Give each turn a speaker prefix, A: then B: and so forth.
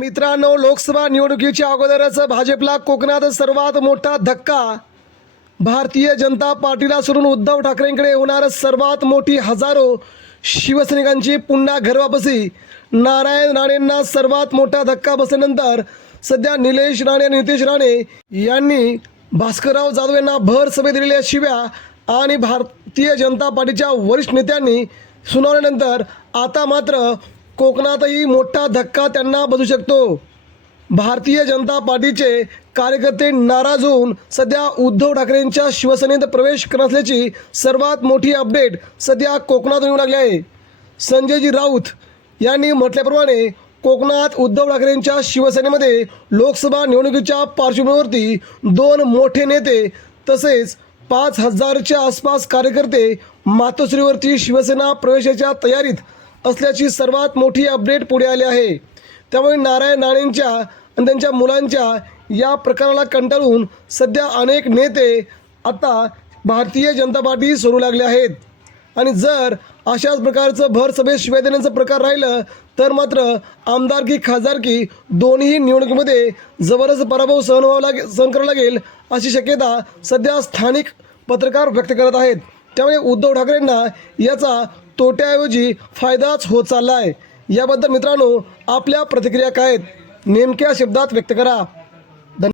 A: मित्रांनो लोकसभा निवडणुकीच्या अगोदरच भाजपला कोकणात सर्वात मोठा धक्का भारतीय जनता पार्टीला सोडून उद्धव ठाकरेंकडे होणार सर्वात मोठी हजारो शिवसैनिकांची पुन्हा घरवापसी. नारायण राणेंना सर्वात मोठा धक्का बसल्यानंतर सध्या निलेश राणे आणि नितेश राणे यांनी भास्करराव जाधव यांना भर सभे दिलेल्या शिव्या आणि भारतीय जनता पार्टीच्या वरिष्ठ नेत्यांनी सुनावल्यानंतर आता मात्र कोकणातही मोठा धक्का त्यांना बसू शकतो. भारतीय जनता पार्टीचे कार्यकर्ते नाराज होऊन सध्या उद्धव ठाकरेंच्या शिवसेनेत प्रवेश करत असल्याची सर्वात मोठी अपडेट सध्या कोकणातून येऊ लागली आहे. संजयजी राऊत यांनी म्हटल्याप्रमाणे कोकणात उद्धव ठाकरेंच्या शिवसेनेमध्ये लोकसभा निवडणुकीच्या पार्श्वभूमीवरती दोन मोठे नेते तसेच पाच हजारच्या आसपास कार्यकर्ते मातोश्रीवरती शिवसेना प्रवेशाच्या तयारीत असल्याची सर्वात मोठी अपडेट पुढे आली आहे. त्यामुळे नारायण राणेंच्या आणि त्यांच्या मुलांच्या या प्रकाराला कंटाळून सध्या अनेक नेते आता भारतीय जनता पार्टी सोडू लागले आहेत. आणि जर अशाच प्रकारचं भर सभेत शिवाय देण्याचं प्रकार राहिलं तर मात्र आमदारकी खासदारकी दोन्ही निवडणुकीमध्ये जबरदस्त पराभव सहन व्हावा लागे सहन करावा लागेल अशी शक्यता सध्या स्थानिक पत्रकार व्यक्त करत आहेत. त्यामुळे उद्धव ठाकरेंना याचा तोट्याऐवजी फायदाच होत चालला आहे याबद्दल मित्रांनो आपल्या प्रतिक्रिया काय आहेत? नेमक्या शब्दात व्यक्त करा.